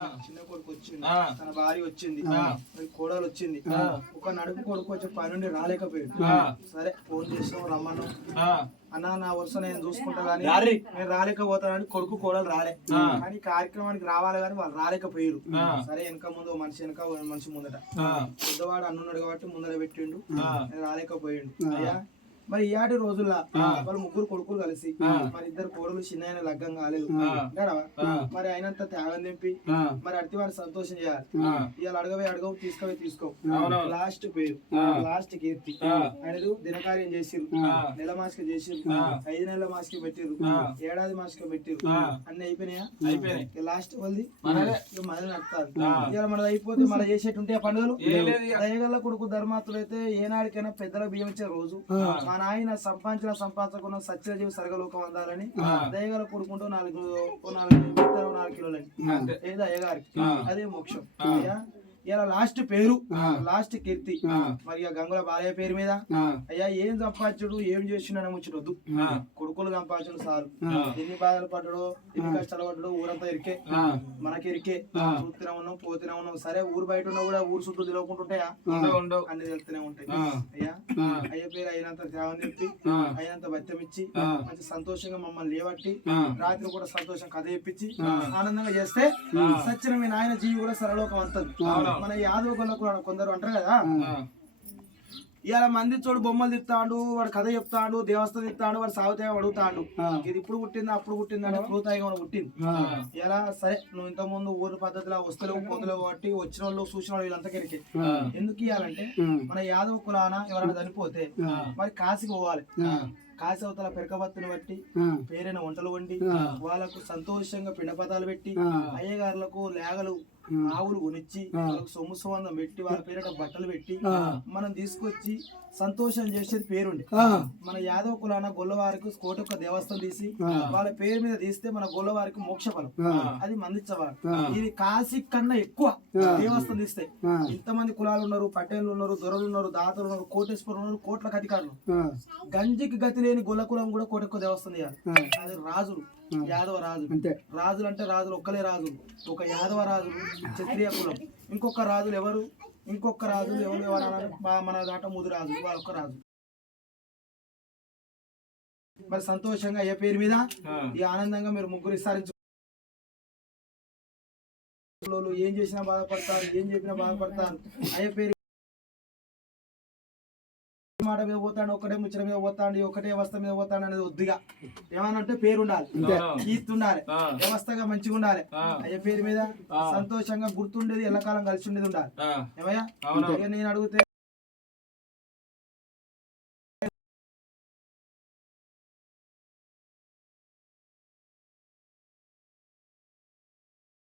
చిన్న కొడుకు వచ్చింది, తన భార్య వచ్చింది, కోడలు వచ్చింది. ఒక నడుపు కొడుకు వచ్చి పని నుండి రాలేకపోయాడు. సరే ఫోన్ చేసాం రమ్మన్నాం. అన్న నా వరుస నేను చూసుకుంటా గానీ నేను రాలేకపోతానని కొడుకు కోడలు రాలే. కానీ కార్యక్రమానికి రావాలి కానీ వాళ్ళు రాలేకపోయారు. సరే వెనక ముందు మనిషి వెనక మనిషి ముందట పెద్దవాడు అన్నున్నాడు కాబట్టి ముందర పెట్టిండు. నేను రాలేకపోయాడు. అయ్యా మరి ఈయాటి రోజుల్లో వాళ్ళు ముగ్గురు కొడుకులు కలిసి మరి ఇద్దరు కోడలు చిన్న లగ్గం కాలేదు మరి అయినంత త్యాగం తెంపి మరి అడితే వారిని సంతోషం చేయాలి. ఇవాళ అడగవు తీసుకో లాస్ట్ పేరు లాస్ట్ కీర్తి అనేది దినకార్యం చేసిరు, నెల మాసిక చేసిరు, 5 నెలల మాసిక పెట్టిరు, ఏడాది మాసిక పెట్టిరు. అన్ని అయిపోయినాయా? లాస్ట్ వాళ్ళది మనల్ని నడుతారు. ఇవాళ మనది అయిపోతే మన చేసేటుంటే పండుగలు దయగల్ల కొడుకు ధర్మాతులు అయితే ఏనాడికైనా పెద్దల బియ్యం ఇచ్చే రోజు నాయన సంపాదించకుండా సత్యజీవి సర్గలోకం అందాలని దయగల కొడుకుంటూ 4 కిలోలని ఏదో అయ్యగారికి అదే మోక్షం. అయ్యా ఇలా లాస్ట్ పేరు లాస్ట్ కీర్తి మరి గంగుల బాలయ్య పేరు మీద అయ్యా ఏం సంపాదించడు ఏం చేస్తున్నాడు ముచ్చటొద్దు. కొడుకులు సంపాదించడు సారు. ఎన్ని బాధలు పడ్డాడో ఎన్ని కష్టాలు పడ్డాడో ఊరంతా ఇరికే మనకి ఇరికే. చూస్తూనే ఉన్నాం పోతూనే ఉన్నాం. సరే ఊరు బయట ఉన్నా కూడా ఊరు చుట్టూ తెలియకుంటుంటాయా? అన్ని తెలుస్తూనే ఉంటాయి. అయ్య పేరు అయినంత త్యాగం చెప్పి అయినంత బత్యం ఇచ్చి మంచి సంతోషంగా మమ్మల్ని లేవట్టి రాత్రి కూడా సంతోషం కథ చెప్పించి ఆనందంగా చేస్తే సచ్చిన మీ నాయన జీవి కూడా సరలోకం అంతది. మన యాదవ గొల్లకు కొందరు అంటారు కదా, ఇవాళ మంది చోడు బొమ్మలు తిస్తాడు, వాడు కథ చెప్తాడు, దేవస్థానం తిస్తాడు, వాడు సాగుతాయి అడుగుతాడు. ఇది ఇప్పుడు పుట్టింది అప్పుడు పుట్టింది అంటే క్రూతాయిగా పుట్టింది. ఇలా సరే నువ్వు ఇంత ముందు ఊరు పద్ధతిలో వస్తలేవు పోతలేవు కాబట్టి వచ్చిన వాళ్ళు చూసిన వాళ్ళు వీళ్ళంతా కెరికే. ఎందుకు ఇవ్వాలంటే మన యాదవ కులాన ఎవరైనా చనిపోతే మరి కాశీకి పోవాలి. కాశీ అవతల పెరకబత్తును బట్టి పేరైన వంటలు వండి వాళ్ళకు సంతోషంగా పిండపదాలు పెట్టి అయ్యగారులకు లేగలు ఆవులు కొనిచ్చి వాళ్ళకు సొమ్ము సంబంధం పెట్టి వాళ్ళ పేరిట బట్టలు పెట్టి మనం తీసుకొచ్చి సంతోషం చేసేది పేరుండి. మన యాదవ కులాన గొల్లవారికి కోటొక్క దేవస్థానం తీసి వాళ్ళ పేరు మీద తీస్తే మన గొల్లవారికి మోక్ష ఫలం అది మందించేవారు. ఇది కాశీ కన్నా ఎక్కువ దేవస్థానం తీస్తే ఇంతమంది కులాలు ఉన్నారు, పటేళ్ళు ఉన్నారు, దొరలు ఉన్నారు, దాతలు ఉన్నారు, కోటేశ్వరులు ఉన్నారు, కోట్లకు అధికారులు. గంజికి గతి లేని గొల్ల కులం కూడా కోటొక్క దేవస్థానం తీయాలి. అది రాజులు యాదవ రాజులు. రాజులు అంటే రాజులు ఒక్కలే రాజులు. ఒక యాదవ రాజులు క్షత్రియ కులం, ఇంకొక రాజులు ఎవరు మన దాట ముదు రాజులు వాళ్ళొక్క రాజు. మరి సంతోషంగా ఏ పేరు మీద ఈ ఆనందంగా మీరు ముగ్గురు విస్తరించు. ఏం చేసినా బాధపడతారు, ఏం చెప్పినా బాధపడతారు. అయ్యే పేరు మాట మీద పోతాడు, ఒకటే ముచ్చట మీద పోతాడు, ఒకటే వ్యవస్థ మీద పోతాడు అనేది వద్దుగా. ఏమనంటే పేరు ఉండాలి, కీర్తి ఉండాలి, వ్యవస్థగా మంచిగా ఉండాలి. అయ్యే పేరు మీద సంతోషంగా గుర్తుండేది ఎల్లకాలం కలిసి ఉండేది ఉండాలి. ఏమయ్యా నేను అడిగితే